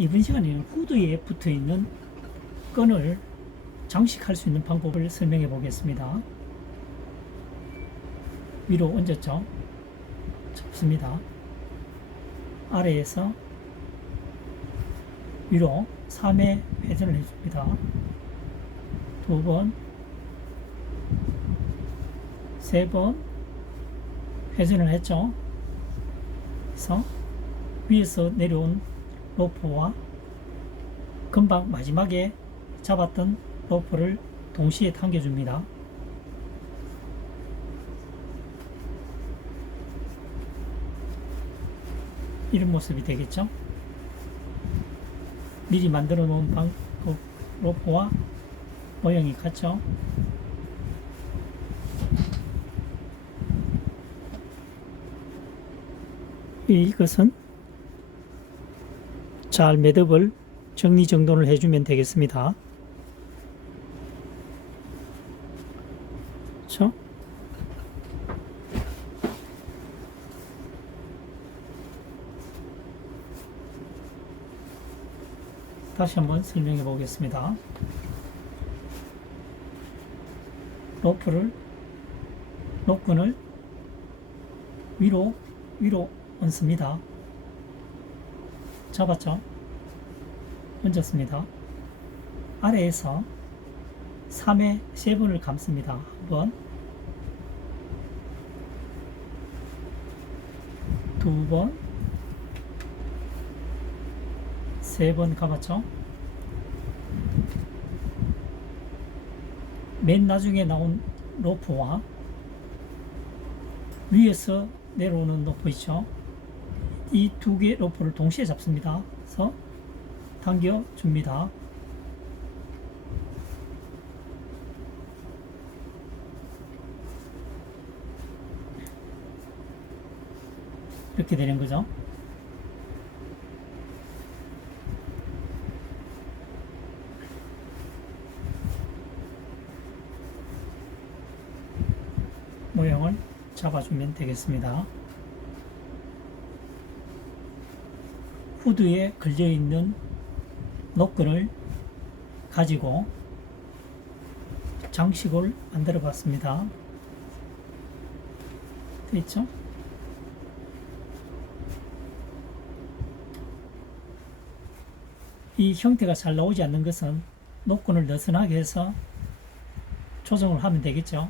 이번 시간에는 후드에 붙어 있는 끈을 장식할 수 있는 방법을 설명해 보겠습니다. 위로 얹었죠. 접습니다. 아래에서 위로 3회 회전을 해줍니다. 두 번, 세 번 회전을 했죠. 그래서 위에서 내려온 로프와 금방 마지막에 잡았던 로프를 동시에 당겨줍니다. 이런 모습이 되겠죠. 미리 만들어 놓은 방, 그 로프와 모양이 같죠. 이것은 잘 매듭을 정리정돈을 해주면 되겠습니다. 그렇죠? 다시 한번 설명해 보겠습니다. 로프를 로끈을 위로 위로 얹습니다. 잡았죠? 얹었습니다. 아래에서 3회 3번을 감습니다. 한번 두 번, 세 번 감았죠? 맨 나중에 나온 로프와 위에서 내려오는 로프 있죠? 이 두개 로프를 동시에 잡습니다. 그래서 당겨 줍니다. 이렇게 되는 거죠. 모양을 잡아주면 되겠습니다. 후드에 걸려있는 노끈을 가지고 장식을 만들어 봤습니다. 됐죠? 이 형태가 잘 나오지 않는 것은 노끈을 느슨하게 해서 조정을 하면 되겠죠.